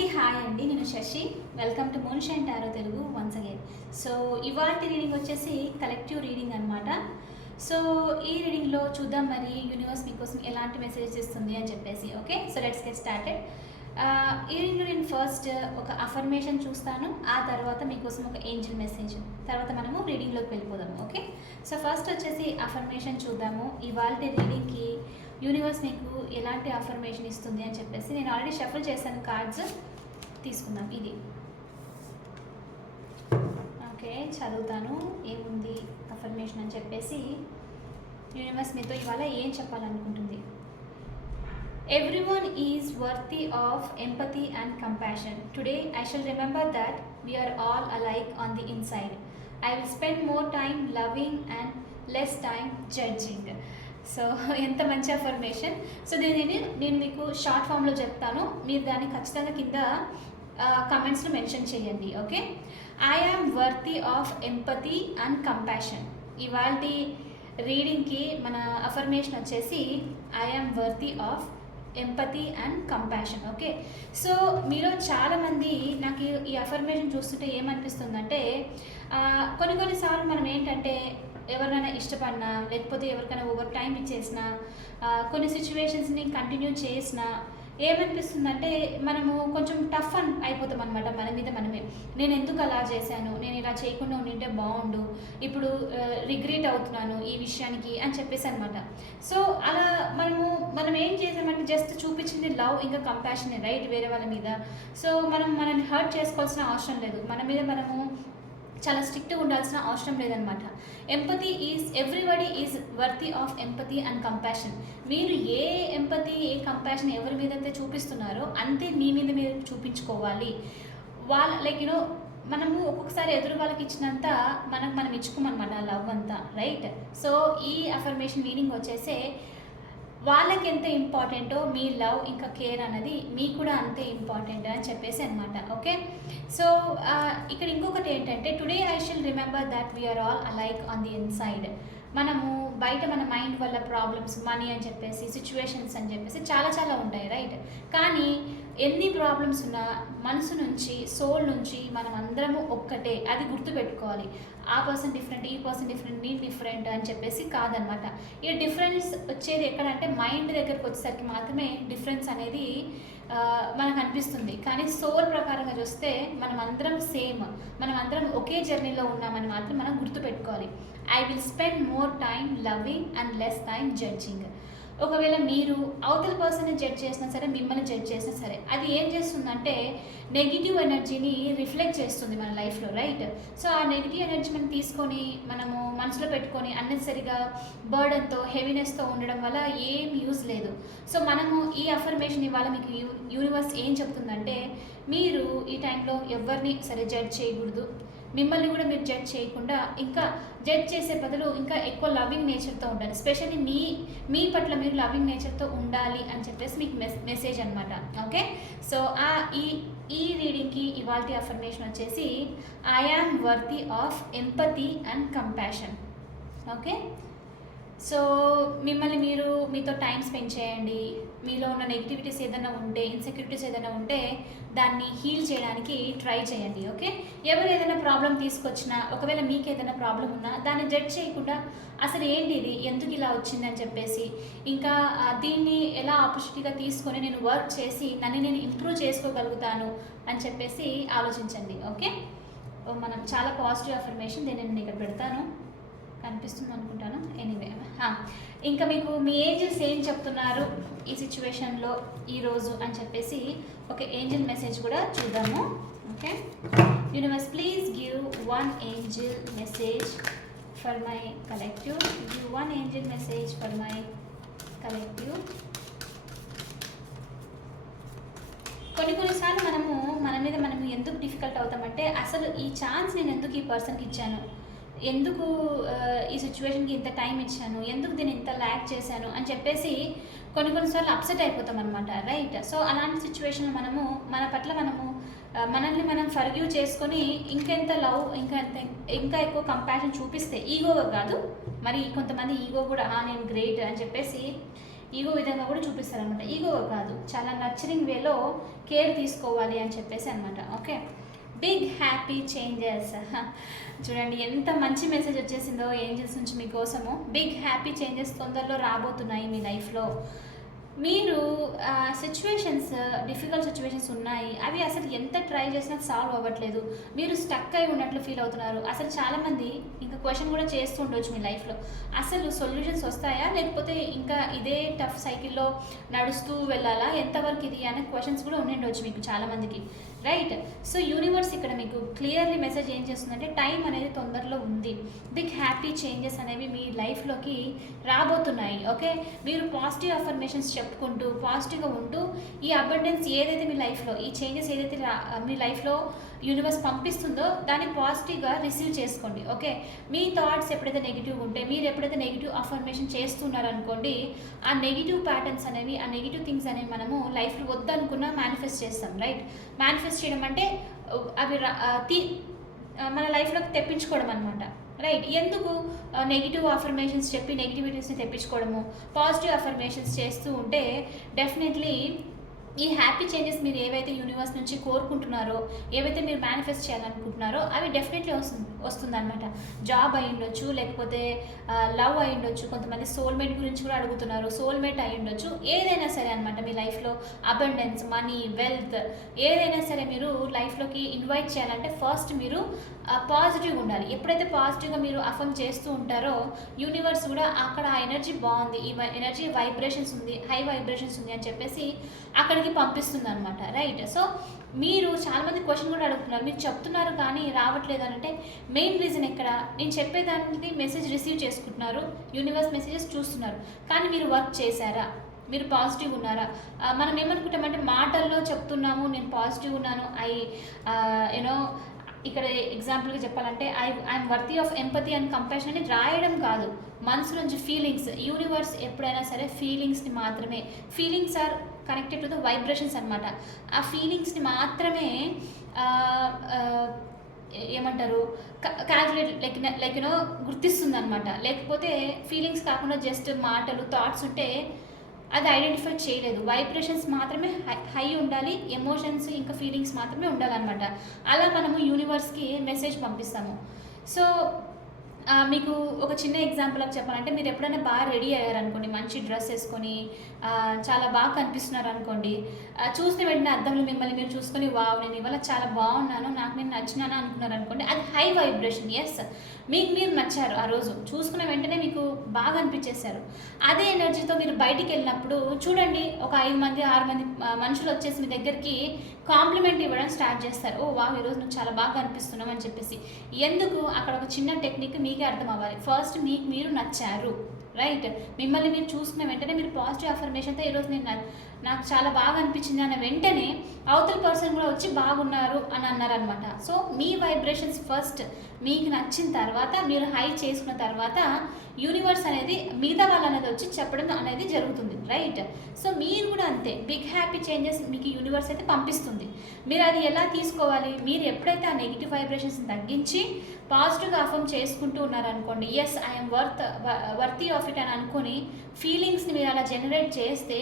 అందరికీ హాయ్ అండి నేను Shashi. Welcome to Monisha tarot Telugu once again so ఇవాళ రీడింగ్ వచ్చేసి కలెక్టివ్ రీడింగ్ అనమాట సో ఈ రీడింగ్లో చూద్దాం మరి యూనివర్స్ మీకోసం ఎలాంటి మెసేజ్ ఇస్తుంది అని చెప్పేసి okay so let's get started ఈ రీడింగ్లో నేను ఫస్ట్ ఒక అఫర్మేషన్ చూస్తాను ఆ తర్వాత మీకోసం ఒక ఏంజల్ మెసేజ్ తర్వాత మనము రీడింగ్లోకి వెళ్ళిపోదాము ఓకే సో ఫస్ట్ వచ్చేసి అఫర్మేషన్ చూద్దాము. ఇవాళ రీడింగ్కి యూనివర్స్ మీకు ఎలాంటి అఫర్మేషన్ ఇస్తుంది అని చెప్పేసి నేను ఆల్రెడీ షఫల్ చేశాను కార్డ్స్ తీసుకుందాం. ఇది. ఓకే చదువుతాను. ఏముంది అఫర్మేషన్ అని చెప్పేసి యూనివర్స్ మీతో ఇవాళ ఏం చెప్పాలనుకుంటుంది? Everyone is worthy of empathy and compassion today I shall remember that we are all alike on the inside I will spend more time loving and less time judging so ఎంత మంచి affirmation so దీని దీనిని నేను మీకు short ఫామ్లో చెప్తాను. మీరు దాన్ని ఖచ్చితంగా కింద కమెంట్స్లో మెన్షన్ చేయండి okay I am worthy of empathy and compassion ఇవాళ రీడింగ్కి మన అఫర్మేషన్ వచ్చేసి I am worthy of empathy and compassion okay so మీరు చాలామంది నాకు ఈ- అఫర్మేషన్ చూస్తుంటే ఏమనిపిస్తుందంటే కొన్ని కొన్నిసార్లు మనం ఏంటంటే ఎవరినైనా ఇష్టపడినా లేకపోతే ఎవరికైనా ఓవర్ టైం ఇచ్చేసినా కొన్ని సిచ్యువేషన్స్ని కంటిన్యూ చేసినా ఏమనిపిస్తుందంటే మనము కొంచెం టఫ్ అయిపోతాం అనమాట మన మీద మనమే. నేను ఎందుకు అలా చేశాను? నేను ఇలా చేయకుండా ఉండింటే బాగుండు. ఇప్పుడు రిగ్రెట్ అవుతున్నాను ఈ విషయానికి అని చెప్పేసి అనమాట సో అలా మనము మనం ఏం చేసామంటే జస్ట్ చూపించింది లవ్ ఇంకా కంపాషన్ రైట్ వేరే వాళ్ళ మీద. సో మనం మనల్ని హర్ట్ చేసుకోవాల్సిన అవసరం లేదు. మన మీద మనము చాలా స్ట్రిక్ట్గా ఉండాల్సిన అవసరం లేదనమాట empathy is everybody is worthy of empathy and compassion మీరు ఏ ఎంపతి ఏ కంపాషన్ ఎవరి మీద అయితే చూపిస్తున్నారో అంతే మీ మీద మీరు చూపించుకోవాలి. వాళ్ళ లైక్ యూనో మనము ఒక్కొక్కసారి ఎదురు వాళ్ళకి ఇచ్చినంత మనకు మనం ఇచ్చుకోమన్నమాట లవ్ అంతా రైట్ సో ఈ అఫర్మేషన్ మీనింగ్ వచ్చేసే వాళ్ళకి ఎంత ఇంపార్టెంటో మీ లవ్ ఇంకా కేర్ అన్నది మీకు కూడా అంతే ఇంపార్టెంట్ అని చెప్పేసి అనమాట ఓకే? సో ఇక్కడ ఇంకొకటి ఏంటంటే today I shall remember that we are all alike on the inside మనము బయట మన మైండ్ వల్ల ప్రాబ్లమ్స్ మనీ అని చెప్పేసి సిచ్యువేషన్స్ అని చెప్పేసి చాలా చాలా ఉంటాయి రైట్? కానీ ఎన్ని ప్రాబ్లమ్స్ ఉన్నా మనసు నుంచి సోల్ నుంచి మనం అందరము ఒక్కటే అది గుర్తుపెట్టుకోవాలి. ఆ పర్సన్ డిఫరెంట్ ఈ పర్సన్ డిఫరెంట్ నీ డిఫరెంట్ అని చెప్పేసి కాదనమాట. ఈ డిఫరెన్స్ వచ్చేది ఎక్కడంటే మైండ్ దగ్గరకు వచ్చేసరికి మాత్రమే డిఫరెన్స్ అనేది మనకు అనిపిస్తుంది. కానీ సోల్ ప్రకారంగా చూస్తే మనం అందరం సేమ్ మనం అందరం ఒకే జర్నీలో ఉన్నామని మాత్రం మనం గుర్తుపెట్టుకోవాలి. I will spend more time loving and less time judging ఒకవేళ మీరు అవతల పర్సన్ని జడ్జ్ చేసినా సరే మిమ్మల్ని జడ్జ్ చేసినా సరే అది ఏం చేస్తుందంటే నెగిటివ్ ఎనర్జీని రిఫ్లెక్ట్ చేస్తుంది మన లైఫ్లో రైట్ సో ఆ నెగిటివ్ ఎనర్జీ మనం తీసుకొని మనము మనసులో పెట్టుకొని అన్నెసరిగా బర్డన్తో హెవీనెస్తో ఉండడం వల్ల ఏం యూజ్ లేదు. సో మనము ఈ అఫర్మేషన్ ఇవాళ మీకు యూ యూనివర్స్ ఏం చెప్తుందంటే మీరు ఈ టైంలో ఎవరిని సరే జడ్జ్ చేయకూడదు. మిమ్మల్ని కూడా మీరు జడ్జ్ చేయకుండా ఇంకా జడ్జ్ చేసే బదులు ఇంకా ఎక్కువ లవింగ్ నేచర్తో ఉండాలి. స్పెషల్లీ మీ మీ పట్ల మీరు లవింగ్ నేచర్తో ఉండాలి అని చెప్పేసి మీకు మెస్ మెసేజ్ అనమాట ఓకే సో ఆ ఈ ఈ రీడింగ్కి ఇవాళ అఫర్మేషన్ వచ్చేసి I am worthy of empathy and compassion okay so మిమ్మల్ని మీరు మీతో టైం స్పెండ్ చేయండి. మీలో ఉన్న నెగిటివిటీస్ ఏదైనా ఉంటే ఇన్సెక్యూరిటీస్ ఏదైనా ఉంటే దాన్ని హీల్ చేయడానికి ట్రై చేయండి ఓకే ఎవరు ఏదైనా ప్రాబ్లం తీసుకొచ్చినా ఒకవేళ మీకు ఏదైనా ప్రాబ్లం ఉన్నా దాన్ని జడ్జ్ చేయకుండా అసలు ఏంటి ఇది? ఎందుకు ఇలా వచ్చింది అని చెప్పేసి ఇంకా దీన్ని ఎలా ఆపర్చునిటీగా తీసుకొని నేను వర్క్ చేసి నన్ను నేను ఇంప్రూవ్ చేసుకోగలుగుతాను అని చెప్పేసి ఆలోచించండి ఓకే మనం చాలా పాజిటివ్ అఫర్మేషన్ దీన్ని నేను ఇక్కడ పెడతాను. కనిపిస్తుంది అనుకుంటాను ఎనీవే ఇంకా మీకు మీ ఏంజిల్స్ ఏం చెప్తున్నారు ఈ సిచ్యువేషన్లో ఈరోజు అని చెప్పేసి ఒక ఏంజిల్ మెసేజ్ కూడా చూద్దాము. Okay universe please give one angel message for my collective give one angel message for my collective కొన్ని కొన్నిసార్లు మనము మన మీద మనం ఎందుకు డిఫికల్ట్ అవుతామంటే అసలు ఈ ఛాన్స్ నేను ఎందుకు ఈ పర్సన్కి ఇచ్చాను? ఎందుకు ఈ సిచ్యువేషన్కి ఇంత టైం ఇచ్చాను? ఎందుకు దీన్ని ఇంత ల్యాక్ చేశాను? అని చెప్పేసి కొన్ని కొన్నిసార్లు అప్సెట్ అయిపోతాం అనమాట రైట్ సో అలాంటి సిచ్యువేషన్లో మనము మన పట్ల మనము మనల్ని మనం ఫర్గ్యూ చేసుకొని ఇంకెంత లవ్ ఇంకా ఎంత ఇంకా ఎక్కువ కంపాషన్ చూపిస్తే ఈగో కాదు మరి కొంతమంది ఈగో కూడా నేను గ్రేట్ అని చెప్పేసి ఈగో విధంగా కూడా చూపిస్తారు అనమాట ఈగో కాదు చాలా నర్చరింగ్ వేలో కేర్ తీసుకోవాలి అని చెప్పేసి అనమాట ఓకే బిగ్ హ్యాపీ చేంజెస్ చూడండి ఎంత మంచి మెసేజ్ వచ్చేసిందో ఏంజల్స్ నుంచి మీకోసము. బిగ్ హ్యాపీ చేంజెస్ తొందరలో రాబోతున్నాయి మీ లైఫ్లో. మీరు సిచ్యువేషన్స్ డిఫికల్ట్ సిచ్యువేషన్స్ ఉన్నాయి. అవి అసలు ఎంత ట్రై చేసినా సాల్వ్ అవ్వట్లేదు. మీరు స్టక్ అయి ఉన్నట్లు ఫీల్ అవుతున్నారు. అసలు చాలామంది ఇంకా క్వశ్చన్ కూడా చేస్తూ ఉండొచ్చు మీ లైఫ్లో. అసలు సొల్యూషన్స్ వస్తాయా? లేకపోతే ఇంకా ఇదే టఫ్ సైకిల్లో నడుస్తూ వెళ్ళాలా? ఎంతవరకు ఇది? అనే క్వశ్చన్స్ కూడా ఉండిండొచ్చు మీకు చాలామందికి. రైట్ సో యూనివర్స్ ఇక్కడ మీకు క్లియర్లీ మెసేజ్ ఏం చేస్తుందంటే టైం అనేది తొందరలో ఉంది. బిగ్ హ్యాపీ చేంజెస్ అనేవి మీ లైఫ్లోకి రాబోతున్నాయి. ఓకే మీరు పాజిటివ్ అఫర్మేషన్స్ చెప్పుకుంటూ పాజిటివ్గా ఉంటూ ఈ అబండెన్స్ ఏదైతే మీ లైఫ్లో ఈ చేంజెస్ ఏదైతే రా- మీ లైఫ్లో యూనివర్స్ పంపిస్తుందో దాన్ని పాజిటివ్గా రిసీవ్ చేసుకోండి ఓకే మీ థాట్స్ ఎప్పుడైతే నెగిటివ్ ఉంటే మీరు ఎప్పుడైతే నెగిటివ్ అఫర్మేషన్ చేస్తున్నారనుకోండి ఆ నెగిటివ్ ప్యాటర్న్స్ అనేవి ఆ నెగిటివ్ థింగ్స్ అనేవి మనము లైఫ్లో వద్దనుకున్నా మేనిఫెస్ట్ చేస్తాం రైట్ మేనిఫెస్ట్ చేయడం అంటే అవి తీ మన లైఫ్లోకి తెప్పించుకోవడం అనమాట రైట్ ఎందుకు నెగిటివ్ అఫర్మేషన్స్ చెప్పి నెగిటివిటీస్ని తెప్పించుకోవడము? పాజిటివ్ అఫర్మేషన్స్ చేస్తూ ఉంటే డెఫినెట్లీ ఈ హ్యాపీ చేంజెస్ మీరు ఏవైతే యూనివర్స్ నుంచి కోరుకుంటున్నారో ఏవైతే మీరు మేనిఫెస్ట్ చేయాలనుకుంటున్నారో అవి డెఫినెట్లీ వస్తుంది వస్తుందన్నమాట. జాబ్ అయి ఉండొచ్చు లేకపోతే లవ్ అయి ఉండొచ్చు కొంతమంది సోల్మేట్ గురించి కూడా అడుగుతున్నారు. సోల్మేట్ అయి ఉండొచ్చు ఏదైనా సరే అనమాట మీ లైఫ్లో అబండెన్స్ మనీ వెల్త్ ఏదైనా సరే మీరు లైఫ్లోకి ఇన్వైట్ చేయాలంటే ఫస్ట్ మీరు పాజిటివ్గా ఉండాలి. ఎప్పుడైతే పాజిటివ్గా మీరు అఫర్మ్ చేస్తూ ఉంటారో యూనివర్స్ కూడా అక్కడ ఆ ఎనర్జీ బాగుంది ఈ ఎనర్జీ వైబ్రేషన్స్ ఉంది హై వైబ్రేషన్స్ ఉంది అని చెప్పేసి అక్కడ అక్కడికి పంపిస్తుంది అనమాట రైట్ సో మీరు చాలామంది క్వశ్చన్ కూడా అడుగుతున్నారు. మీరు చెప్తున్నారు కానీ రావట్లేదు అని అంటే మెయిన్ రీజన్ ఎక్కడ? నేను చెప్పేదానికి మెసేజ్ రిసీవ్ చేసుకుంటున్నారు. యూనివర్స్ మెసేజెస్ చూస్తున్నారు. కానీ మీరు వర్క్ చేశారా? మీరు పాజిటివ్ ఉన్నారా? మనం ఏమనుకుంటామంటే మాటల్లో చెప్తున్నాము నేను పాజిటివ్ ఉన్నాను ఐ యూనో ఇక్కడ ఎగ్జాంపుల్గా చెప్పాలంటే I I'm worthy of empathy and compassion అని రాయడం కాదు. మనసు నుంచి ఫీలింగ్స్ యూనివర్స్ ఎప్పుడైనా సరే ఫీలింగ్స్ని మాత్రమే. Feelings are connected to the vibrations అనమాట ఆ ఫీలింగ్స్ని మాత్రమే ఏమంటారు? క్యాల్కులేట్ లైక్ లైక్ యూనో గుర్తిస్తుంది అనమాట లేకపోతే ఫీలింగ్స్ కాకుండా జస్ట్ మాటలు థాట్స్ ఉంటే అది ఐడెంటిఫై చేయలేదు. వైబ్రేషన్స్ మాత్రమే హై హై ఉండాలి ఎమోషన్స్ ఇంకా ఫీలింగ్స్ మాత్రమే ఉండాలన్నమాట. అలా మనము యూనివర్స్కి మెసేజ్ పంపిస్తాము. సో మీకు ఒక చిన్న ఎగ్జాంపుల్ చెప్పాలంటే మీరు ఎప్పుడైనా బాగా రెడీ అయ్యారనుకోండి మంచి డ్రెస్ వేసుకొని చాలా బాగా కనిపిస్తున్నారు అనుకోండి చూసిన వెంటనే అర్థంలో మిమ్మల్ని మీరు చూసుకొని వావ్ నేను ఇవాళ చాలా బాగున్నాను నాకు నేను నచ్చినాను అనుకున్నారు అనుకోండి అది హై వైబ్రేషన్. ఎస్ మీకు మీరు నచ్చారు ఆ రోజు. చూసుకున్న వెంటనే మీకు బాగా అనిపించేశారు. అదే ఎనర్జీతో మీరు బయటికి వెళ్ళినప్పుడు చూడండి ఒక ఐదు మంది ఆరు మంది మనుషులు వచ్చేసి మీ దగ్గరికి కాంప్లిమెంట్ ఇవ్వడం స్టార్ట్ చేస్తారు. ఓ వావ్ ఈరోజు నువ్వు చాలా బాగా కనిపిస్తున్నావు అని చెప్పేసి. ఎందుకు? అక్కడ ఒక చిన్న టెక్నిక్ మీకే అర్థం అవ్వాలి. ఫస్ట్ మీకు మీరు నచ్చారు. రైట్ మిమ్మల్ని మీరు చూసుకున్న వెంటనే మీరు పాజిటివ్ అఫర్మేషన్తో ఈరోజు నేను నాకు చాలా బాగా అనిపించింది అన్న వెంటనే అవతల పర్సన్ కూడా వచ్చి బాగున్నారు అని అన్నారనమాట సో మీ వైబ్రేషన్స్ ఫస్ట్ మీకు నచ్చిన తర్వాత మీరు హై చేసుకున్న తర్వాత యూనివర్స్ అనేది మిగతా వాళ్ళు అనేది వచ్చి చెప్పడం అనేది జరుగుతుంది రైట్ సో మీరు కూడా అంతే బిగ్ హ్యాపీ చేంజెస్ మీకు యూనివర్స్ అయితే పంపిస్తుంది. మీరు అది ఎలా తీసుకోవాలి? మీరు ఎప్పుడైతే ఆ నెగిటివ్ వైబ్రేషన్స్ తగ్గించి పాజిటివ్గా అఫర్మ్ చేసుకుంటూ ఉన్నారనుకోండి yes I'm worth worthy of it అని అనుకుని ఫీలింగ్స్ని మీరు అలా జనరేట్ చేస్తే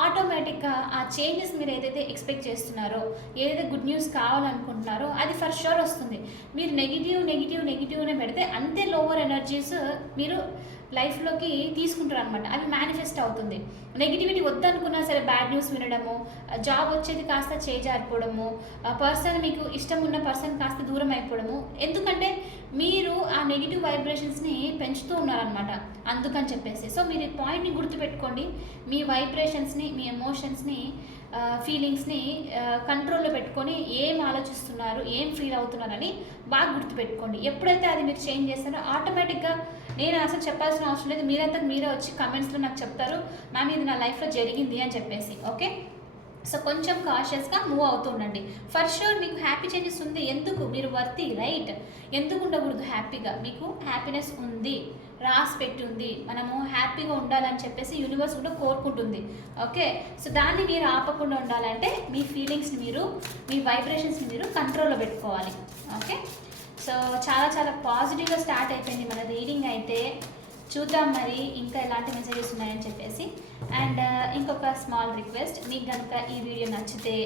ఆటోమేటిక్గా ఆ చేంజెస్ మీరు ఏదైతే ఎక్స్పెక్ట్ చేస్తున్నారో ఏదైతే గుడ్ న్యూస్ కావాలనుకుంటున్నారో అది ఫర్ షూర్ వస్తుంది. మీరు నెగిటివ్ నెగిటివ్ నెగిటివ్నే పెడితే అంతే లోవర్ ఎనర్జీస్ మీరు లైఫ్లోకి తీసుకుంటారు అనమాట అవి మేనిఫెస్ట్ అవుతుంది. నెగిటివిటీ వద్దనుకున్నా సరే బ్యాడ్ న్యూస్ వినడము జాబ్ వచ్చేది కాస్త చేజారిపోవడము పర్సన్ మీకు ఇష్టం ఉన్న పర్సన్ కాస్త దూరం అయిపోవడము. ఎందుకంటే మీరు ఆ నెగిటివ్ వైబ్రేషన్స్ని పెంచుతూ ఉన్నారనమాట అందుకని చెప్పేసి. సో మీరు ఈ పాయింట్ని గుర్తుపెట్టుకోండి. మీ వైబ్రేషన్స్ని మీ ఎమోషన్స్ని ఫీలింగ్స్ని కంట్రోల్లో పెట్టుకొని ఏం ఆలోచిస్తున్నారు ఏం ఫీల్ అవుతున్నారని బాగా గుర్తుపెట్టుకోండి. ఎప్పుడైతే అది మీరు చేంజ్ చేస్తారో ఆటోమేటిక్గా నేను అసలు చెప్పాల్సిన అవసరం లేదు. మీరంతా మీరే వచ్చి కమెంట్స్లో నాకు చెప్తారు మ్యామ్ ఇది నా లైఫ్లో జరిగింది అని చెప్పేసి ఓకే? సో కొంచెం కాషియస్గా మూవ్ అవుతూ ఉండండి. ఫర్ షూర్ మీకు హ్యాపీ చేంజెస్ ఉంది. ఎందుకు? మీరు వర్తి రైట్ ఎందుకు ఉండకూడదు హ్యాపీగా మీకు హ్యాపీనెస్ ఉంది. రాసి పెట్టుంది. మనము హ్యాపీగా ఉండాలని చెప్పేసి యూనివర్స్ కూడా కోరుకుంటుంది. ఓకే? సో దాన్ని మీరు ఆపకుండా ఉండాలంటే మీ ఫీలింగ్స్ని మీరు మీ వైబ్రేషన్స్ని మీరు కంట్రోల్లో పెట్టుకోవాలి. ఓకే? సో చాలా చాలా పాజిటివ్గా స్టార్ట్ అయిపోయింది మన రీడింగ్ అయితే. చూద్దాం మరి ఇంకా ఎలాంటి మెసేజెస్ ఉన్నాయని చెప్పేసి. అండ్ uh, ఇంకొక స్మాల్ రిక్వెస్ట్ మీకు కనుక ఈ వీడియో నచ్చితే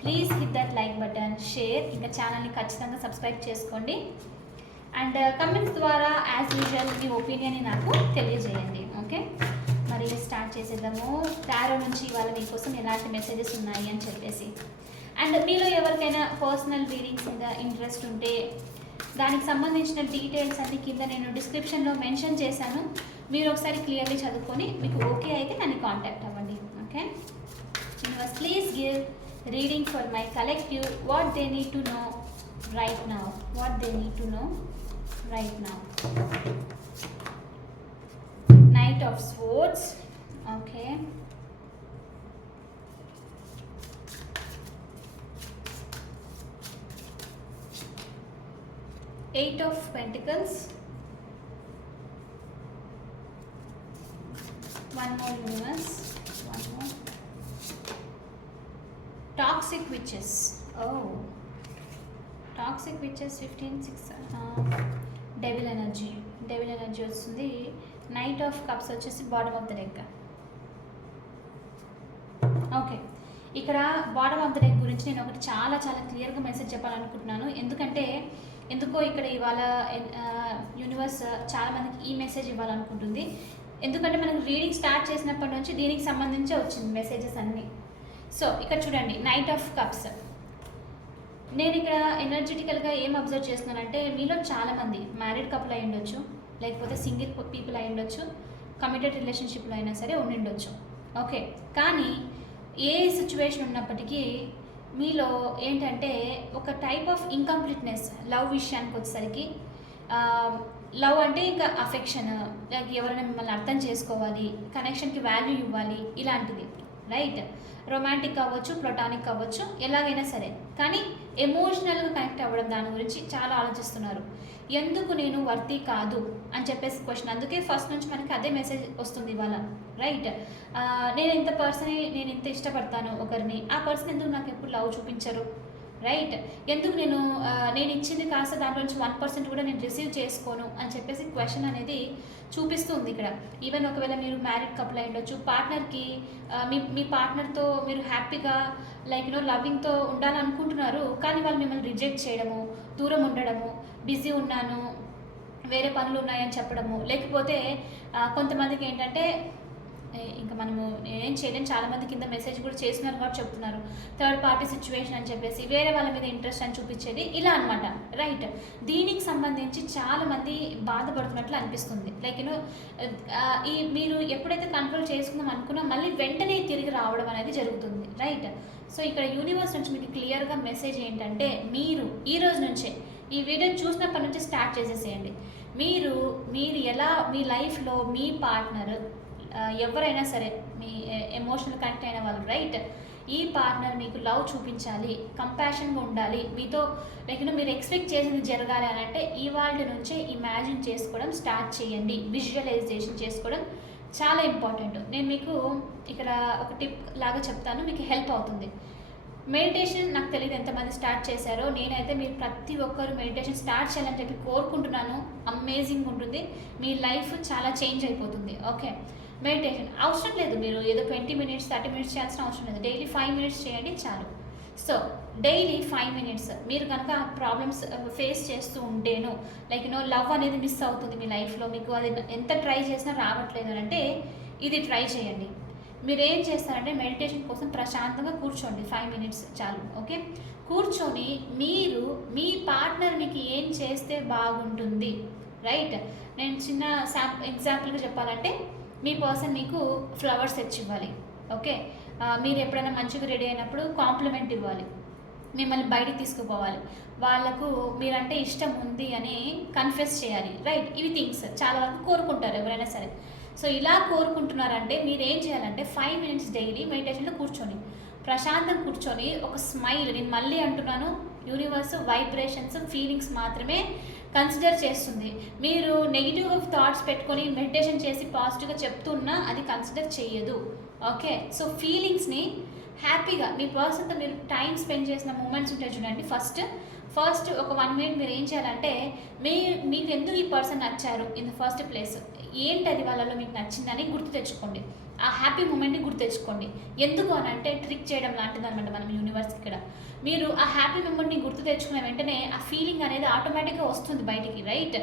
please hit that like button share ఇంకా ఛానల్ని ఖచ్చితంగా సబ్స్క్రైబ్ చేసుకోండి. అండ్ కమెంట్స్ uh, ద్వారా యాజ్ యూజువల్ మీ ఒపీనియన్ నాకు తెలియజేయండి ఓకే మరి స్టార్ట్ చేసేద్దాము. టారో నుంచి ఇవాళ మీకోసం ఎలాంటి మెసేజెస్ ఉన్నాయి అని చెప్పేసి. అండ్ మీలో ఎవరికైనా పర్సనల్ రీడింగ్స్ మీద ఇంట్రెస్ట్ ఉంటే దానికి సంబంధించిన డీటెయిల్స్ అన్ని కింద నేను డిస్క్రిప్షన్లో మెన్షన్ చేశాను. మీరు ఒకసారి క్లియర్లీ చదువుకొని మీకు ఓకే అయితే నన్ను కాంటాక్ట్ అవ్వండి okay universe please give reading for my collective what they need to know right now what they need to know right now. Knight of swords. Okay. Eight of pentacles. One more universe. One more. Toxic witches. Oh. Toxic witches 15 6 uh, devil energy devil energy వస్తుంది. Knight of cups వచ్చేసి bottom of the deck. Okay. ఇక్కడ bottom of the deck గురించి నేను ఒకటి చాలా చాలా క్లియర్గా message చెప్పాలనుకుంటున్నాను. ఎందుకంటే ఎందుకో ఇక్కడ ఇవాళ యూనివర్స్ చాలా మందికి ఈ మెసేజ్ ఇవ్వాలనుకుంటుంది. ఎందుకంటే మనం రీడింగ్ స్టార్ట్ చేసినప్పటి నుంచి దీనికి సంబంధించి వచ్చింది మెసేజెస్ అన్నీ. సో ఇక్కడ చూడండి నైట్ ఆఫ్ కప్స్. నేను ఇక్కడ ఎనర్జెటికల్గా ఏం అబ్జర్వ్ చేస్తున్నానంటే మీలో చాలామంది మ్యారీడ్ కపుల్ అయి ఉండొచ్చు లేకపోతే సింగిల్ పీపుల్ అయి ఉండొచ్చు కమిటెడ్ రిలేషన్షిప్లో అయినా సరే ఉండి ఉండొచ్చు. ఓకే కానీ ఏ సిచ్యువేషన్ ఉన్నప్పటికీ మీలో ఏంటంటే ఒక టైప్ ఆఫ్ ఇన్కంప్లీట్నెస్ లవ్ విషయానికి వచ్చేసరికి లవ్ అంటే ఇంకా అఫెక్షన్ లైక్ ఎవరైనా మిమ్మల్ని అర్థం చేసుకోవాలి కనెక్షన్కి వాల్యూ ఇవ్వాలి ఇలాంటిది. రైట్ రొమాంటిక్ అవ్వచ్చు ప్లొటానిక్ అవ్వచ్చు ఎలాగైనా సరే. కానీ ఎమోషనల్గా కనెక్ట్ అవ్వడం దాని గురించి చాలా ఆలోచిస్తున్నారు. ఎందుకు నేను వర్తి కాదు అని చెప్పేసి క్వశ్చన్ అందుకే ఫస్ట్ నుంచి మనకి అదే మెసేజ్ వస్తుంది ఇవాళ రైట్ నేను ఇంత పర్సన్ నేను ఇంత ఇష్టపడతాను ఒకరిని. ఆ పర్సన్ ఎందుకు నాకు ఎప్పుడు లవ్ చూపించరు? రైట్ ఎందుకు నేను నేను ఇచ్చింది కాస్త దాంట్లో నుంచి వన్ పర్సెంట్ కూడా నేను రిసీవ్ చేసుకోను అని చెప్పేసి క్వశ్చన్ అనేది చూపిస్తుంది ఇక్కడ. ఈవెన్ ఒకవేళ మీరు మ్యారీడ్ కపుల్ అయి ఉండొచ్చు పార్ట్నర్కి మీ మీ పార్ట్నర్తో మీరు హ్యాపీగా లైక్ నో లవింగ్తో ఉండాలనుకుంటున్నారు కానీ వాళ్ళు మిమ్మల్ని రిజెక్ట్ చేయడము దూరం ఉండడము బిజీ ఉన్నాను వేరే పనులు ఉన్నాయని చెప్పడము లేకపోతే కొంతమందికి ఏంటంటే ఇంకా మనము ఏం చేయలేం. చాలామంది కింద మెసేజ్ కూడా చేస్తున్నారు కాబట్టి చెప్తున్నారు. థర్డ్ పార్టీ సిచ్యువేషన్ అని చెప్పేసి వేరే వాళ్ళ మీద ఇంట్రెస్ట్ అని చూపించేది ఇలా అనమాట రైట్ దీనికి సంబంధించి చాలామంది బాధపడుతున్నట్లు అనిపిస్తుంది. లైక్ యూనో ఈ మీరు ఎప్పుడైతే కంట్రోల్ చేసుకుందాం అనుకున్నా మళ్ళీ వెంటనే తిరిగి రావడం అనేది జరుగుతుంది. రైట్ సో ఇక్కడ యూనివర్స్ నుంచి మీకు క్లియర్గా మెసేజ్ ఏంటంటే మీరు ఈ రోజు నుంచే ఈ వీడియో చూసినప్పటి నుంచి స్టార్ట్ చేసేసేయండి. మీరు మీరు ఎలా మీ లైఫ్లో మీ పార్ట్నర్ ఎవరైనా సరే మీ ఎమోషనల్ కనెక్ట్ అయిన వాళ్ళు రైట్ ఈ పార్ట్నర్ మీకు లవ్ చూపించాలి కంపాషన్గా ఉండాలి. మీతో లైక్ మీరు ఎక్స్పెక్ట్ చేసింది జరగాలి అని అంటే ఇవాళ నుంచే ఇమాజిన్ చేసుకోవడం స్టార్ట్ చేయండి. విజువలైజేషన్ చేసుకోవడం చాలా ఇంపార్టెంట్ నేను మీకు ఇక్కడ ఒక టిప్ లాగా చెప్తాను మీకు హెల్ప్ అవుతుంది. మెడిటేషన్ నాకు తెలియదు ఎంతమంది స్టార్ట్ చేశారో. నేనైతే మీరు ప్రతి ఒక్కరు మెడిటేషన్ స్టార్ట్ చేయాలని చెప్పి కోరుకుంటున్నాను. అమేజింగ్ ఉంటుంది. మీ లైఫ్ చాలా చేంజ్ అయిపోతుంది. Okay meditation. అవసరం లేదు మీరు ఏదో ట్వంటీ మినిట్స్ థర్టీ మినిట్స్ చేయాల్సిన అవసరం లేదు. డైలీ ఫైవ్ మినిట్స్ చేయండి చాలు. So daily five minutes. మీరు కనుక ప్రాబ్లమ్స్ ఫేస్ చేస్తూ ఉంటేను లైక్ నో లవ్ అనేది మిస్ అవుతుంది మీ లైఫ్లో. మీకు అది ఎంత ట్రై చేసినా రావట్లేదు అంటే ఇది ట్రై చేయండి. మీరు ఏం చేస్తారంటే మెడిటేషన్ కోసం ప్రశాంతంగా కూర్చోండి. ఫైవ్ మినిట్స్ చాలు. ఓకే? కూర్చొని మీరు మీ పార్ట్నర్ మీకు ఏం చేస్తే బాగుంటుంది? రైట్? నేను చిన్న శాంప్ ఎగ్జాంపుల్గా చెప్పాలంటే మీ పర్సన్ మీకు ఫ్లవర్స్ తెచ్చి ఇవ్వాలి ఓకే మీరు ఎప్పుడైనా మంచిగా రెడీ అయినప్పుడు కాంప్లిమెంట్ ఇవ్వాలి మిమ్మల్ని బయటికి తీసుకుపోవాలి. వాళ్ళకు మీరంటే ఇష్టం ఉంది అని కన్ఫెస్ చేయాలి రైట్? ఇవి థింగ్స్ చాలా వరకు కోరుకుంటారు ఎవరైనా సరే. సో ఇలా కోరుకుంటున్నారంటే మీరు ఏం చేయాలంటే ఫైవ్ మినిట్స్ డైలీ మెడిటేషన్లో కూర్చొని ప్రశాంతం కూర్చొని ఒక స్మైల్ నేను మళ్ళీ అంటున్నాను యూనివర్స్ వైబ్రేషన్స్ ఫీలింగ్స్ మాత్రమే కన్సిడర్ చేస్తుంది. మీరు నెగిటివ్ థాట్స్ పెట్టుకొని మెడిటేషన్ చేసి పాజిటివ్గా చెప్తున్నా అది కన్సిడర్ చేయదు. ఓకే సో ఫీలింగ్స్ని హ్యాపీగా మీ పర్సన్తో మీరు టైం స్పెండ్ చేసిన మూమెంట్స్ ఉంటాయి చూడండి. ఫస్ట్ ఫస్ట్ ఒక వన్ మినిట్ మీరు ఏం చేయాలంటే మీ మీకు ఎందుకు ఈ పర్సన్ నచ్చారు? ఇన్ ద ఫస్ట్ ప్లేస్ ఏంటి అది వాళ్ళలో మీకు నచ్చిందని గుర్తు తెచ్చుకోండి. ఆ హ్యాపీ మూమెంట్ని గుర్తు తెచ్చుకోండి. ఎందుకు అని అంటే ట్రిక్ చేయడం లాంటిది అనమాట మనం యూనివర్స్ ఇక్కడ. మీరు ఆ హ్యాపీ మూమెంట్ని గుర్తు తెచ్చుకున్న వెంటనే ఆ ఫీలింగ్ అనేది ఆటోమేటిక్గా వస్తుంది బయటికి రైట్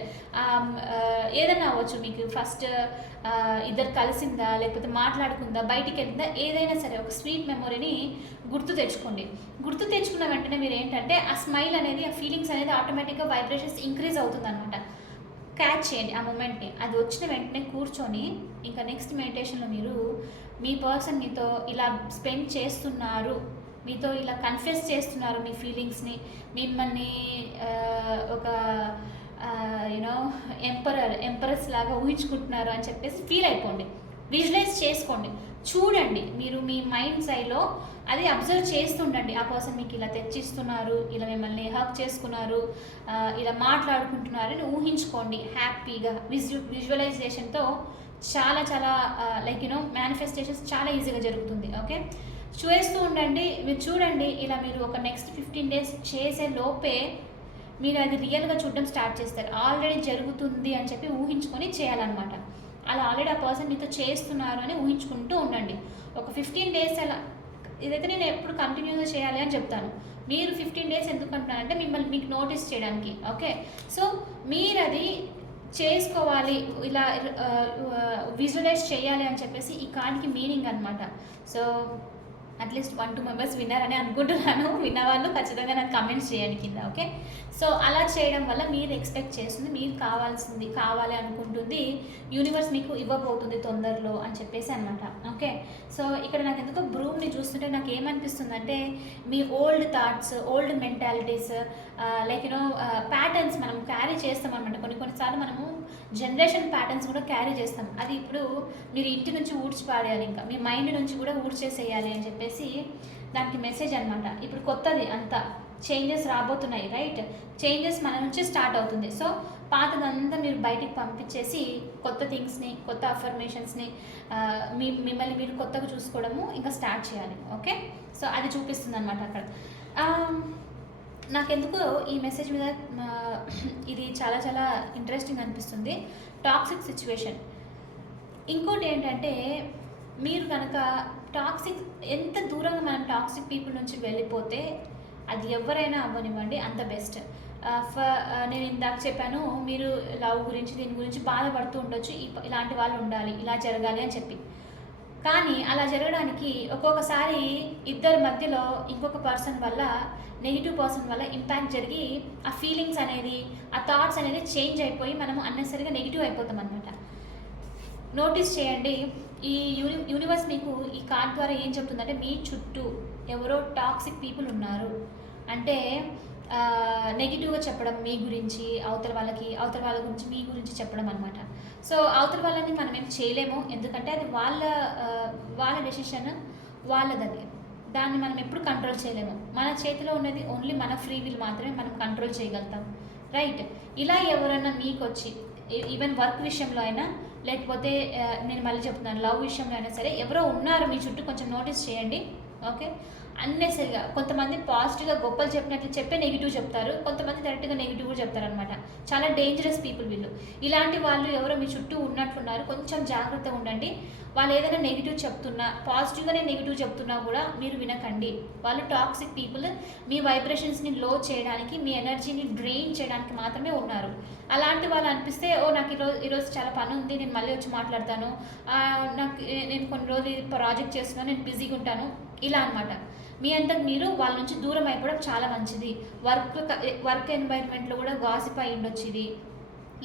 ఏదైనా అవ్వచ్చు మీకు ఫస్ట్ ఇద్దరు కలిసిందా లేకపోతే మాట్లాడుకుందా బయటికి వెళ్ళిందా ఏదైనా సరే ఒక స్వీట్ మెమొరీని గుర్తు తెచ్చుకోండి. గుర్తు తెచ్చుకున్న వెంటనే మీరు ఏంటంటే ఆ స్మైల్ అనేది ఆ ఫీలింగ్స్ అనేది ఆటోమేటిక్గా వైబ్రేషన్స్ ఇంక్రీజ్ అవుతుంది అనమాట క్యాచ్ చేయండి ఆ మూమెంట్ని అది వచ్చిన వెంటనే కూర్చొని ఇంకా నెక్స్ట్ మెడిటేషన్లో మీరు మీ పర్సన్ మీతో ఇలా స్పెండ్ చేస్తున్నారు మీతో ఇలా కన్ఫ్యూస్ చేస్తున్నారు మీ ఫీలింగ్స్ని మిమ్మల్ని ఒక యునో ఎంపరర్ ఎంపరస్ లాగా ఊహించుకుంటున్నారు అని చెప్పేసి ఫీల్ అయిపోండి. విజువలైజ్ చేసుకోండి. చూడండి. మీరు మీ మైండ్ సైలో అది అబ్జర్వ్ చేస్తుండండి. ఆ పర్సన్ మీకు ఇలా తెచ్చిస్తున్నారు ఇలా మిమ్మల్ని హక్ చేసుకున్నారు ఇలా మాట్లాడుకుంటున్నారు అని ఊహించుకోండి. హ్యాపీగా. విజు విజువలైజేషన్తో చాలా చాలా లైక్ యూనో మేనిఫెస్టేషన్స్ చాలా ఈజీగా జరుగుతుంది. ఓకే? చూస్తూ ఉండండి. మీరు చూడండి. ఇలా మీరు ఒక నెక్స్ట్ ఫిఫ్టీన్ డేస్ చేసే లోపే మీరు అది రియల్గా చూడడం స్టార్ట్ చేస్తారు. ఆల్రెడీ జరుగుతుంది అని చెప్పి ఊహించుకొని చేయాలన్నమాట. అలా ఆల్రెడీ ఆ పర్సన్ మీతో చేస్తున్నారు అని ఊహించుకుంటూ ఉండండి. ఒక ఫిఫ్టీన్ డేస్ అలా ఇదైతే నేను ఎప్పుడు కంటిన్యూగా చేయాలి అని చెప్తాను. మీరు ఫిఫ్టీన్ డేస్ ఎందుకు అంటున్నారంటే మిమ్మల్ని మీకు నోటీస్ చేయడానికి ఓకే సో మీరు అది చేసుకోవాలి ఇలా విజువలైజ్ చేయాలి అని చెప్పేసి ఈ కాడికి మీనింగ్ అనమాట so at least one two members విన్నారని అనుకుంటున్నాను. విన్నవాళ్ళు ఖచ్చితంగా నాకు కమెంట్స్ చేయండి కింద ఓకే సో అలా చేయడం వల్ల మీరు ఎక్స్పెక్ట్ చేస్తుంది మీరు కావాల్సింది కావాలి అనుకుంటుంది యూనివర్స్ మీకు ఇవ్వబోతుంది తొందరలో అని చెప్పేసి అనమాట ఓకే సో ఇక్కడ నాకు ఎందుకో బ్రూమ్ని చూస్తుంటే నాకు ఏమనిపిస్తుంది అంటే మీ old thoughts old mentalities like you know patterns మనం క్యారీ చేస్తాం అనమాట కొన్ని కొన్నిసార్లు మనము జనరేషన్ ప్యాటర్న్స్ కూడా క్యారీ చేస్తాం. అది ఇప్పుడు మీరు ఇంటి నుంచి ఊడ్చి పాడేయాలి ఇంకా. మీ మైండ్ నుంచి కూడా ఊడ్చేసేయాలి అని చెప్పేసి దానికి మెసేజ్ అనమాట ఇప్పుడు కొత్తది అంతా. చేంజెస్ రాబోతున్నాయి రైట్ చేంజెస్ మన నుంచి స్టార్ట్ అవుతుంది. సో పాతదంతా మీరు బయటికి పంపించేసి కొత్త థింగ్స్ని కొత్త అఫర్మేషన్స్ని మీ మిమ్మల్ని మీరు కొత్తగా చూసుకోవడము ఇంకా స్టార్ట్ చేయాలి. ఓకే సో అది చూపిస్తుంది అనమాట అక్కడ నాకెందుకో ఈ మెసేజ్ మీద ఇది చాలా చాలా ఇంట్రెస్టింగ్ అనిపిస్తుంది. టాక్సిక్ సిచ్యువేషన్ ఇంకోటి ఏంటంటే మీరు కనుక టాక్సిక్ ఎంత దూరంగా మనం టాక్సిక్ పీపుల్ నుంచి వెళ్ళిపోతే అది ఎవరైనా అవ్వనివ్వండి అంత బెస్ట్ నేను ఇందాక చెప్పాను మీరు లవ్ గురించి దీని గురించి బాధపడుతూ ఉండొచ్చు ఇలాంటి వాళ్ళు ఉండాలి ఇలా జరగాలి అని చెప్పి. కానీ అలా జరగడానికి ఒక్కొక్కసారి ఇద్దరి మధ్యలో ఇంకొక పర్సన్ వల్ల నెగిటివ్ పర్సన్ వల్ల ఇంపాక్ట్ జరిగి ఆ ఫీలింగ్స్ అనేది ఆ థాట్స్ అనేది చేంజ్ అయిపోయి మనము అన్నెసరిగా నెగిటివ్ అయిపోతాం అనమాట నోటీస్ చేయండి ఈ యూని యూనివర్స్ మీకు ఈ కార్డ్ ద్వారా ఏం చెప్తుందంటే మీ చుట్టూ ఎవరో టాక్సిక్ పీపుల్ ఉన్నారు. అంటే నెగిటివ్గా చెప్పడం మీ గురించి అవతల వాళ్ళకి అవతల వాళ్ళ గురించి మీ గురించి చెప్పడం అనమాట సో అవతల వాళ్ళని మనం ఏం చేయలేము. ఎందుకంటే అది వాళ్ళ వాళ్ళ డెసిషన్ వాళ్ళదది దాన్ని మనం ఎప్పుడు కంట్రోల్ చేయలేము. మన చేతిలో ఉన్నది ఓన్లీ మన ఫ్రీ విల్ మాత్రమే మనం కంట్రోల్ చేయగలుగుతాం. రైట్ ఇలా ఎవరైనా మీకు వచ్చి ఈవెన్ e, వర్క్ విషయంలో అయినా లేకపోతే నేను మళ్ళీ చెప్తున్నాను లవ్ విషయంలో అయినా సరే ఎవరో ఉన్నారు మీ చుట్టూ కొంచెం నోటీస్ చేయండి. ఓకే అన్నెసరిగా కొంతమంది పాజిటివ్గా గొప్పలు చెప్పినట్లు చెప్పే నెగిటివ్ చెప్తారు కొంతమంది డైరెక్ట్గా నెగిటివ్ కూడా చెప్తారనమాట చాలా డేంజరస్ పీపుల్ వీళ్ళు. ఇలాంటి వాళ్ళు ఎవరో మీ చుట్టూ ఉన్నట్లున్నారు కొంచెం జాగ్రత్తగా ఉండండి. వాళ్ళు ఏదైనా నెగిటివ్ చెప్తున్నా పాజిటివ్గానే నెగిటివ్ చెప్తున్నా కూడా మీరు వినకండి. వాళ్ళు టాక్సిక్ పీపుల్ మీ వైబ్రేషన్స్ని లో చేయడానికి మీ ఎనర్జీని డ్రెయిన్ చేయడానికి మాత్రమే ఉన్నారు. అలాంటి వాళ్ళు అనిపిస్తే ఓ నాకు ఈరోజు ఈరోజు చాలా పని ఉంది నేను మళ్ళీ వచ్చి మాట్లాడతాను. నాకు నేను కొన్ని రోజులు ప్రాజెక్ట్ చేస్తున్నాను నేను బిజీగా ఉంటాను. ఇలా అనమాట మీ అంతకు మీరు వాళ్ళ నుంచి దూరం అయిపోవడం చాలా మంచిది. వర్క్ వర్క్ ఎన్వైర్న్మెంట్లో కూడా గాసిప్ అయి ఉండొచ్చు ఇది.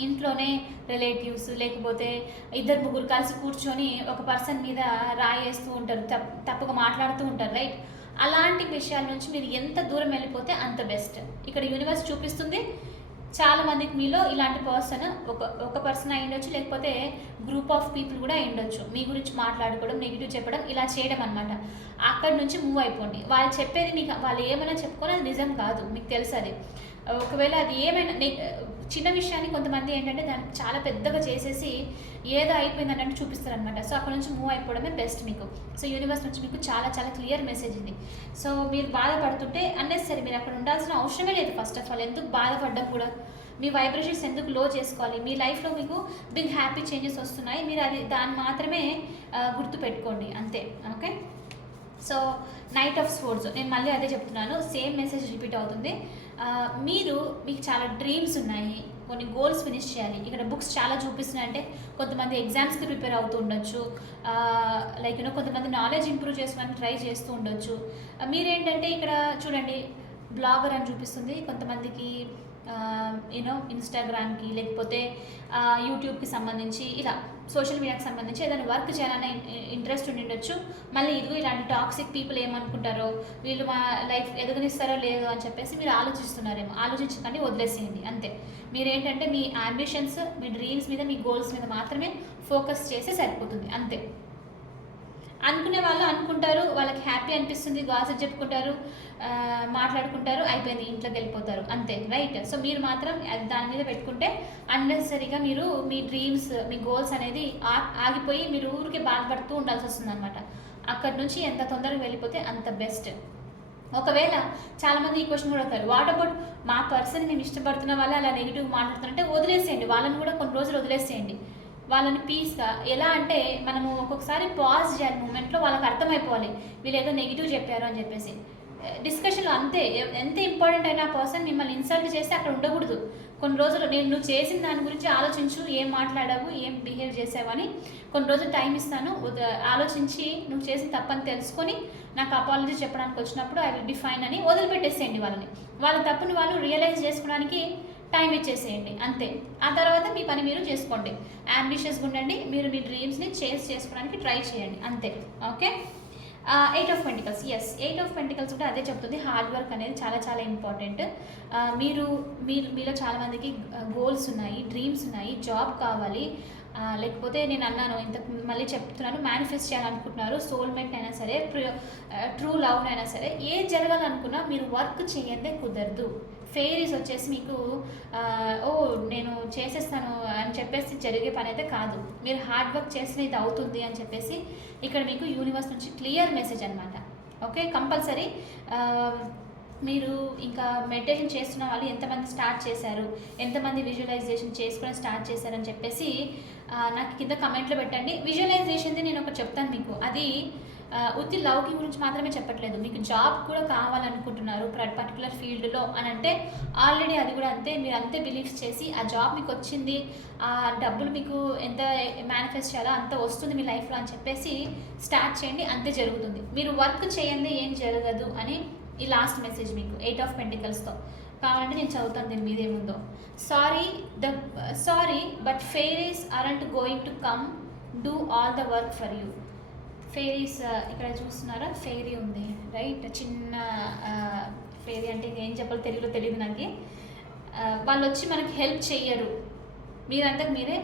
ఇంట్లోనే రిలేటివ్స్ లేకపోతే ఇద్దరు ముగ్గురు కలిసి కూర్చొని ఒక పర్సన్ మీద రాయేస్తూ ఉంటారు. తప్ తప్పుగా మాట్లాడుతూ ఉంటారు రైట్? అలాంటి విషయాల నుంచి మీరు ఎంత దూరం వెళ్ళిపోతే అంత బెస్ట్. ఇక్కడ యూనివర్స్ చూపిస్తుంది చాలా మందికి మీలో ఇలాంటి పర్సన్ ఒక ఒక పర్సన్ అయి ఉండొచ్చు లేకపోతే గ్రూప్ ఆఫ్ పీపుల్ కూడా అయి ఉండొచ్చు. మీ గురించి మాట్లాడుకోవడం నెగిటివ్ చెప్పడం ఇలా చేయడం అనమాట అక్కడి నుంచి మూవ్ అయిపోండి. వాళ్ళు చెప్పేది మీకు వాళ్ళు ఏమైనా చెప్పుకొని అది నిజం కాదు మీకు తెలుసు అది. ఒకవేళ అది ఏమైనా చిన్న విషయాన్ని కొంతమంది ఏంటంటే దానికి చాలా పెద్దగా చేసేసి ఏదో అయిపోయింది అన్నట్టు చూపిస్తారు అనమాట సో అక్కడ నుంచి మూవ్ అయిపోవడమే బెస్ట్ మీకు. సో యూనివర్స్ నుంచి మీకు చాలా చాలా క్లియర్ మెసేజ్ ఇది. సో మీరు బాధపడుతుంటే అన్నెసరీ మీరు అక్కడ ఉండాల్సిన అవసరమే లేదు ఫస్ట్ ఆఫ్ ఆల్ ఎందుకు బాధపడ్డం కూడా? మీ వైబ్రేషన్స్ ఎందుకు లో చేసుకోవాలి? మీ లైఫ్లో మీకు బిగ్ హ్యాపీ చేంజెస్ వస్తున్నాయి. మీరు అది దాన్ని మాత్రమే గుర్తు గుర్తుపెట్టుకోండి. అంతే. Okay? So knight of swords నేను మళ్ళీ అదే చెప్తున్నాను. సేమ్ మెసేజ్ రిపీట్ అవుతుంది. మీరు మీకు చాలా డ్రీమ్స్ ఉన్నాయి. కొన్ని గోల్స్ ఫినిష్ చేయాలి. ఇక్కడ బుక్స్ చాలా చూపిస్తున్నాయి. అంటే కొంతమంది ఎగ్జామ్స్కి ప్రిపేర్ అవుతూ ఉండొచ్చు. లైక్ యూనో కొంతమంది నాలెడ్జ్ ఇంప్రూవ్ చేసుకోవడానికి ట్రై చేస్తూ ఉండొచ్చు. మీరేంటంటే ఇక్కడ చూడండి బ్లాగర్ అని చూపిస్తుంది. కొంతమందికి యూనో ఇన్స్టాగ్రామ్కి లేకపోతే యూట్యూబ్కి సంబంధించి ఇలా సోషల్ మీడియాకి సంబంధించి ఏదైనా వర్క్ చేయాలనే ఇంట్రెస్ట్ ఉండి ఉండొచ్చు మళ్ళీ ఇదిగో ఇలాంటి టాక్సిక్ పీపుల్ ఏమనుకుంటారో వీళ్ళు మా లైఫ్ ఎదగనిస్తారో లేదో అని చెప్పేసి మీరు ఆలోచిస్తున్నారేమో. ఆలోచించకండి వదిలేసేయండి. అంతే. మీరు ఏంటంటే మీ అంబిషన్స్ మీ డ్రీమ్స్ మీద మీ గోల్స్ మీద మాత్రమే ఫోకస్ చేస్తే సరిపోతుంది. అంతే. అనుకునే వాళ్ళు అనుకుంటారు వాళ్ళకి హ్యాపీ అనిపిస్తుంది గాసిప్ చెప్పుకుంటారు మాట్లాడుకుంటారు అయిపోయింది ఇంట్లోకి వెళ్ళిపోతారు అంతే రైట్ సో మీరు మాత్రం దాని మీద పెట్టుకుంటే అన్నెసరీగా మీరు మీ డ్రీమ్స్ మీ గోల్స్ అనేది ఆ- ఆగిపోయి మీరు ఊరికే బాధపడుతూ ఉండాల్సి వస్తుంది అనమాట అక్కడి నుంచి ఎంత తొందరగా వెళ్ళిపోతే అంత బెస్ట్ ఒకవేళ చాలామంది ఈ క్వశ్చన్ కూడా అవుతారు వాట్ అబౌట్ మా పర్సన్ మేము ఇష్టపడుతున్న వాళ్ళు అలా నెగిటివ్ మాట్లాడుతున్నట్టే వదిలేసేయండి వాళ్ళని కూడా కొన్ని రోజులు వదిలేసేయండి. వాళ్ళని పీస్గా ఎలా అంటే మనము ఒక్కొక్కసారి పాజ్ చేయాలి మూమెంట్లో వాళ్ళకి అర్థమైపోవాలి. వీళ్ళు ఏదో నెగిటివ్ చెప్పారు అని చెప్పేసి. డిస్కషన్లో అంతే. ఎంత ఇంపార్టెంట్ అయినా పర్సన్ మిమ్మల్ని ఇన్సల్ట్ చేస్తే అక్కడ ఉండకూడదు. కొన్ని రోజులు నేను నువ్వు చేసిన దాని గురించి ఆలోచించు ఏం మాట్లాడావు ఏం బిహేవ్ చేసావని కొన్ని రోజులు టైం ఇస్తాను. ఆలోచించి నువ్వు చేసిన తప్పని తెలుసుకొని నాకు అపాలజీ చెప్పడానికి వచ్చినప్పుడు ఐ విల్ బి ఫైన్ అని వదిలిపెట్టేసేయండి వాళ్ళని. వాళ్ళ తప్పుని వాళ్ళు రియలైజ్ చేసుకోవడానికి టైం ఇచ్చేసేయండి అంతే. ఆ తర్వాత మీ పని మీరు చేసుకోండి. అంబిషియస్గా ఉండండి మీరు మీ డ్రీమ్స్ని చేస్ చేసుకోవడానికి ట్రై చేయండి అంతే. Okay eight of pentacles yes eight of pentacles కూడా అదే చెప్తుంది. హార్డ్ వర్క్ అనేది చాలా చాలా ఇంపార్టెంట్ మీరు మీరు మీలో చాలామందికి గోల్స్ ఉన్నాయి డ్రీమ్స్ ఉన్నాయి జాబ్ కావాలి. లేకపోతే నేను అన్నాను ఇంతకు మళ్ళీ చెప్తున్నాను మేనిఫెస్ట్ చేయాలనుకుంటున్నారు సోల్మేట్ అయినా సరే ట్రూ లవ్ అయినా సరే ఏది జరగాలనుకున్నా మీరు వర్క్ చేయందే కుదరదు. ఫెయిరీస్ వచ్చేసి మీకు ఓ నేను చేసేస్తాను అని చెప్పేసి జరిగే పని అయితే కాదు. మీరు హార్డ్ వర్క్ చేసిన ఇది అవుతుంది అని చెప్పేసి ఇక్కడ మీకు యూనివర్స్ నుంచి క్లియర్ మెసేజ్ అనమాట ఓకే? కంపల్సరీ మీరు ఇంకా మెడిటేషన్ చేస్తున్న వాళ్ళు ఎంతమంది స్టార్ట్ చేశారు ఎంతమంది విజువలైజేషన్ చేసుకొని స్టార్ట్ చేశారని చెప్పేసి నాకు కింద కమెంట్లో పెట్టండి. విజువలైజేషన్ది నేను ఒక చెప్తాను మీకు. అది ఉత్తి లవ్కి గురించి మాత్రమే చెప్పట్లేదు. మీకు జాబ్ కూడా కావాలనుకుంటున్నారు పర్టికులర్ ఫీల్డ్లో అని అంటే ఆల్రెడీ అది కూడా అంతే. మీరు అంతే బిలీవ్స్ చేసి ఆ జాబ్ మీకు వచ్చింది ఆ డబ్బులు మీకు ఎంత మేనిఫెస్ట్ చేయాలో అంత వస్తుంది మీ లైఫ్లో అని చెప్పేసి స్టార్ట్ చేయండి అంతే జరుగుతుంది. మీరు వర్క్ చేయండి ఏం జరగదు అని ఈ లాస్ట్ మెసేజ్ మీకు ఎయిట్ ఆఫ్ పెంటికల్స్తో కావాలంటే నేను చదువుతాను దీని మీద ఏముందో. Sorry the sorry but fairies aren't going to come do all the work for you fairies ఇక్కడ చూస్తున్నారా? ఫెయిరీ ఉంది రైట్? చిన్న ఫెయిరీ అంటే ఏం చెప్పాలో తెలుగులో తెలియదు నాకు. వాళ్ళు వచ్చి మనకి హెల్ప్ చెయ్యరు. మీరంతకు మీరే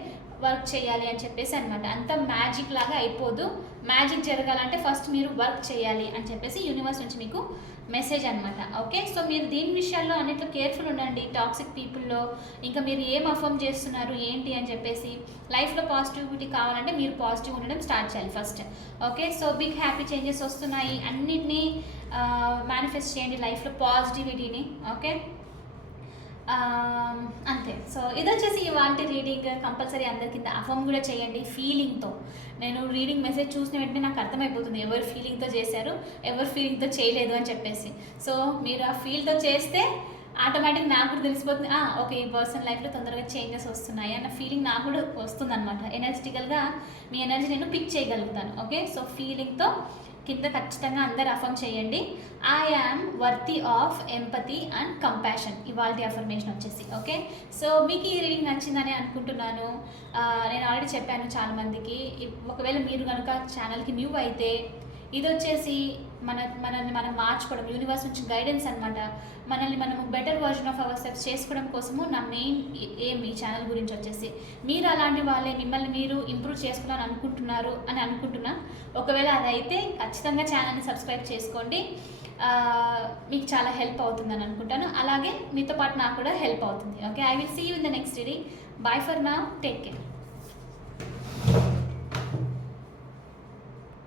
వర్క్ చేయాలి అని చెప్పేసి అనమాట అంత మ్యాజిక్ లాగా అయిపోదు. మ్యాజిక్ జరగాలంటే ఫస్ట్ మీరు వర్క్ చేయాలి అని చెప్పేసి యూనివర్స్ నుంచి మీకు మెసేజ్ అనమాట ఓకే సో మీరు దీని విషయాల్లో అన్నిట్లో కేర్ఫుల్ ఉండండి. టాక్సిక్ పీపుల్లో ఇంకా మీరు ఏం అఫర్మ్ చేస్తున్నారు ఏంటి అని చెప్పేసి. లైఫ్లో పాజిటివిటీ కావాలంటే మీరు పాజిటివ్ ఉండడం స్టార్ట్ చేయాలి first okay so big happy changes వస్తున్నాయి. అన్నిటినీ uh, మేనిఫెస్ట్ చేయండి లైఫ్లో పాజిటివిటీని ఓకే అంతే. సో ఇది వచ్చేసి ఇవాళ రీడింగ్ కంపల్సరీ అందరి కింద అఫమ్ కూడా చేయండి ఫీలింగ్తో నేను రీడింగ్ మెసేజ్ చూసిన వెంటనే నాకు అర్థమైపోతుంది ఎవరు ఫీలింగ్తో చేశారు ఎవరు ఫీలింగ్తో చేయలేదు అని చెప్పేసి. సో మీరు ఆ ఫీల్తో చేస్తే ఆటోమేటిక్ నాకు కూడా తెలిసిపోతుంది ఓకే ఈ పర్సన్ లైఫ్లో తొందరగా చేంజెస్ వస్తున్నాయి అన్న ఫీలింగ్ నాకు కూడా వస్తుంది అనమాట ఎనర్జెటికల్గా మీ ఎనర్జీ నేను పిక్ చేయగలుగుతాను. ఓకే? సో ఫీలింగ్తో కింద ఖచ్చితంగా అందరు అఫర్మ్ చేయండి. I am worthy of empathy and compassion ఇవాళ అఫర్మేషన్ వచ్చేసి ఓకే సో మీకు ఈ రీడింగ్ నచ్చిందని అనుకుంటున్నాను. నేను ఆల్రెడీ చెప్పాను చాలా మందికి ఒకవేళ మీరు కనుక ఛానల్కి న్యూ అయితే ఇది వచ్చేసి మన మనల్ని మనం మార్చుకోవడం యూనివర్స్ నుంచి గైడెన్స్ అనమాట మనల్ని మనము better version of our self చేసుకోవడం కోసము నా మెయిన్ ఏం ఈ ఛానల్ గురించి వచ్చేసి. మీరు అలాంటి వాళ్ళే మిమ్మల్ని మీరు ఇంప్రూవ్ చేసుకోవాలని అనుకుంటున్నారు అని అనుకుంటున్నా. ఒకవేళ అది అయితే ఖచ్చితంగా ఛానల్ని సబ్స్క్రైబ్ చేసుకోండి. మీకు చాలా హెల్ప్ అవుతుందని అనుకుంటాను. అలాగే మీతో పాటు నాకు కూడా హెల్ప్ అవుతుంది. Okay I will see you in the next reading bye for now take care